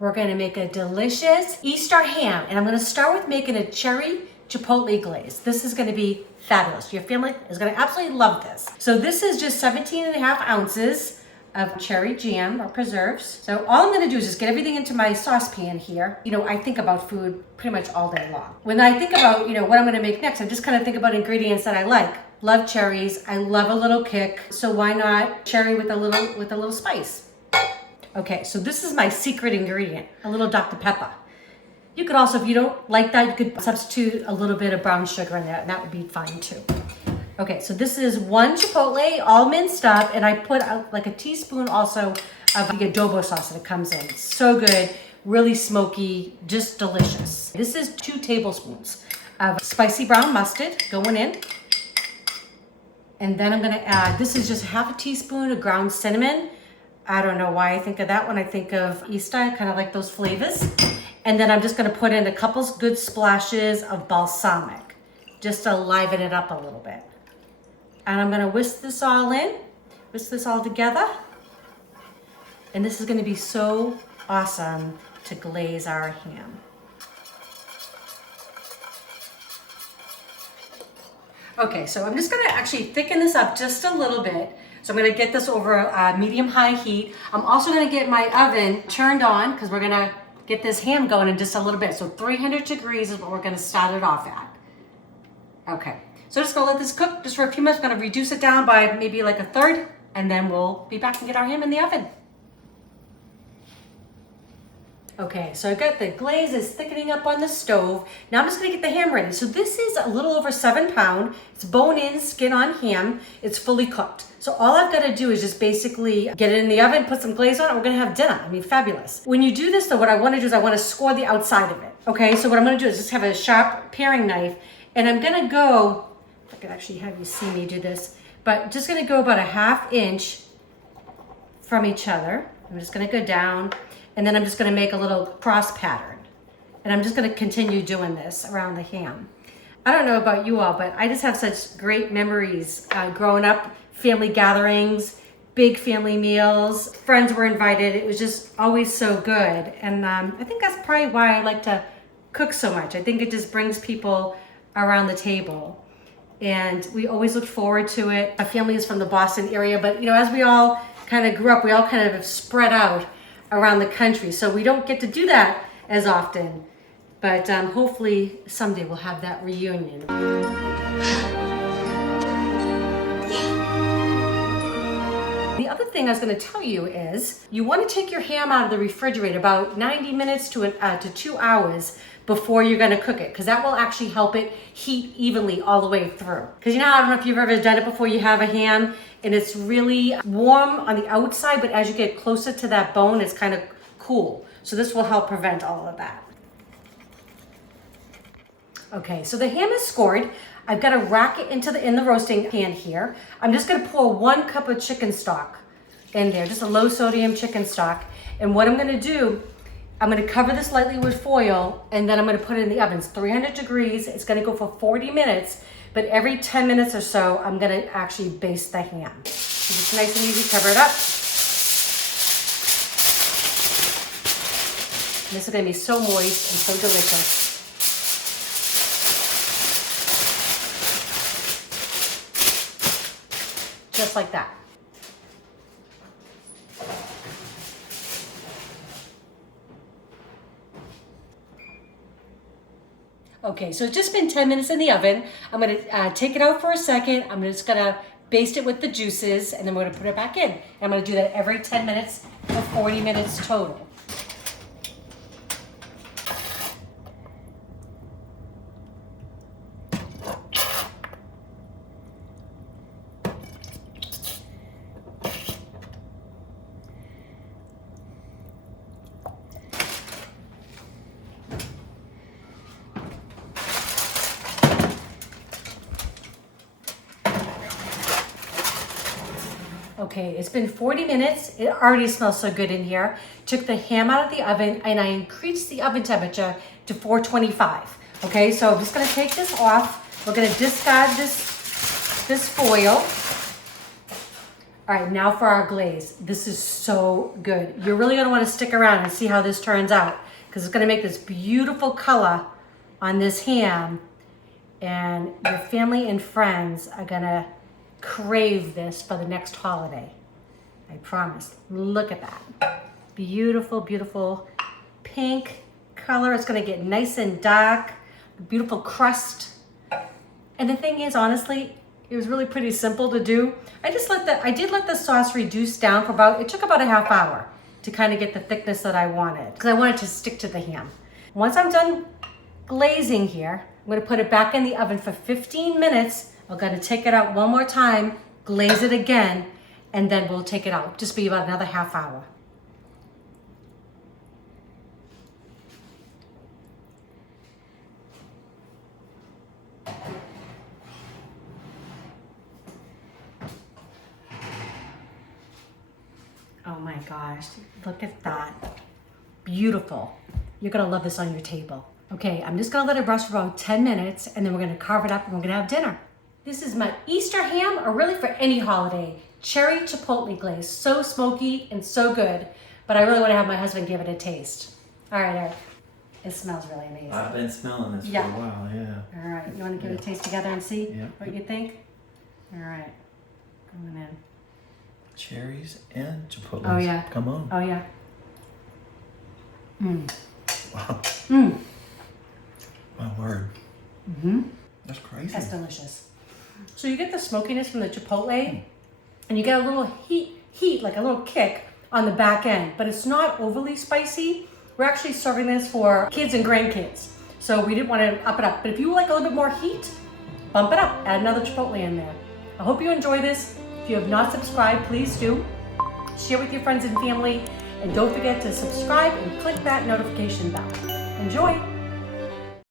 We're gonna make a delicious Easter ham, and I'm gonna start with making a cherry chipotle glaze. This is gonna be fabulous. Your family is gonna absolutely love this. So this is just 17.5 ounces of cherry jam or preserves. So all I'm gonna do is just get everything into my saucepan here. You know, I think about food pretty much all day long. When I think about, what I'm gonna make next, I just kind of think about ingredients that I like. Love cherries, I love a little kick, so why not cherry with a little spice? Okay, so this is my secret ingredient, a little Dr. Pepper. You could also, if you don't like that, you could substitute a little bit of brown sugar in there, and that would be fine too. Okay, so this is 1 chipotle, all minced up, and I put like a teaspoon also of the adobo sauce that it comes in. It's so good, really smoky, just delicious. This is 2 tablespoons of spicy brown mustard going in. And then I'm gonna add, this is just half a teaspoon of ground cinnamon. I don't know why I think of that when I think of Easter. I kind of like those flavors. And then I'm just gonna put in a couple good splashes of balsamic, just to liven it up a little bit. And I'm gonna whisk this all in, whisk this all together. And this is gonna be so awesome to glaze our ham. Okay, so I'm just gonna actually thicken this up just a little bit. So I'm gonna get this over medium-high heat. I'm also gonna get my oven turned on because we're gonna get this ham going in just a little bit. So 300 degrees is what we're gonna start it off at. Okay, so just gonna let this cook just for a few minutes. I'm gonna reduce it down by maybe like a third, and then we'll be back and get our ham in the oven. Okay, so I got the glaze is thickening up on the stove. Now I'm just gonna get the ham ready. So this is a little over 7 pounds. It's bone-in, skin-on ham. It's fully cooked. So all I've gotta do is just basically get it in the oven, put some glaze on it, we're gonna have dinner. I mean, fabulous. When you do this though, what I wanna do is I wanna score the outside of it. Okay, so what I'm gonna do is just have a sharp paring knife, and I'm gonna go, if I could actually have you see me do this, but just gonna go about a 1/2 inch from each other. I'm just gonna go down, and then I'm just gonna make a little cross pattern. And I'm just gonna continue doing this around the ham. I don't know about you all, but I just have such great memories growing up, family gatherings, big family meals, friends were invited. It was just always so good. And I think that's probably why I like to cook so much. I think it just brings people around the table. And we always look forward to it. My family is from the Boston area, but as we all kind of grew up, we all kind of have spread out around the country. So we don't get to do that as often, but hopefully someday we'll have that reunion. The other thing I was going to tell you is you want to take your ham out of the refrigerator about 90 minutes to 2 hours before you're going to cook it, because that will actually help it heat evenly all the way through. Because I don't know if you've ever done it before, you have a ham and it's really warm on the outside, but as you get closer to that bone, it's kind of cool. So this will help prevent all of that. Okay, so the ham is scored. I've got to rack it in the roasting pan here. I'm just going to pour 1 cup of chicken stock in there, just a low sodium chicken stock. And what I'm going to do, I'm going to cover this lightly with foil, and then I'm going to put it in the oven. It's 300 degrees. It's going to go for 40 minutes, but every 10 minutes or so, I'm going to actually baste the ham. So just nice and easy, cover it up. This is going to be so moist and so delicious. Just like that. Okay, so it's just been 10 minutes in the oven. I'm gonna take it out for a second. I'm just gonna baste it with the juices, and then we're gonna put it back in. And I'm gonna do that every 10 minutes for 40 minutes total. Okay, it's been 40 minutes. It already smells so good in here. Took the ham out of the oven and I increased the oven temperature to 425. Okay, so I'm just gonna take this off. We're gonna discard this foil. All right, now for our glaze. This is so good. You're really gonna wanna stick around and see how this turns out because it's gonna make this beautiful color on this ham, and your family and friends are gonna crave this for the next holiday. I promise. Look at that. Beautiful, beautiful pink color. It's gonna get nice and dark, beautiful crust. And the thing is, honestly, it was really pretty simple to do. I did let the sauce reduce down for it took about a half hour to kind of get the thickness that I wanted because I wanted to stick to the ham. Once I'm done glazing here, I'm gonna put it back in the oven for 15 minutes. I'm gonna take it out one more time, glaze it again, and then we'll take it out. Just be about another half hour. Oh my gosh, look at that. Beautiful. You're gonna love this on your table. Okay, I'm just gonna let it rest for about 10 minutes and then we're gonna carve it up and we're gonna have dinner. This is my Easter ham, or really for any holiday. Cherry Chipotle Glaze, so smoky and so good, but I really wanna have my husband give it a taste. All right, Eric, it smells really amazing. I've been smelling this for a while, yeah. All right, you wanna give it a taste together and see what you think? All right, going in. Cherries and chipotle. Oh yeah. Come on. Oh yeah. Mmm. Wow. Mmm. My word. Mm-hmm. That's crazy. That's delicious. So you get the smokiness from the chipotle, and you get a little heat, like a little kick on the back end, but it's not overly spicy. We're actually serving this for kids and grandkids, so we didn't want to up it up. But if you like a little bit more heat, bump it up. Add another chipotle in there. I hope you enjoy this. If you have not subscribed, please do. Share with your friends and family, and don't forget to subscribe and click that notification bell. Enjoy!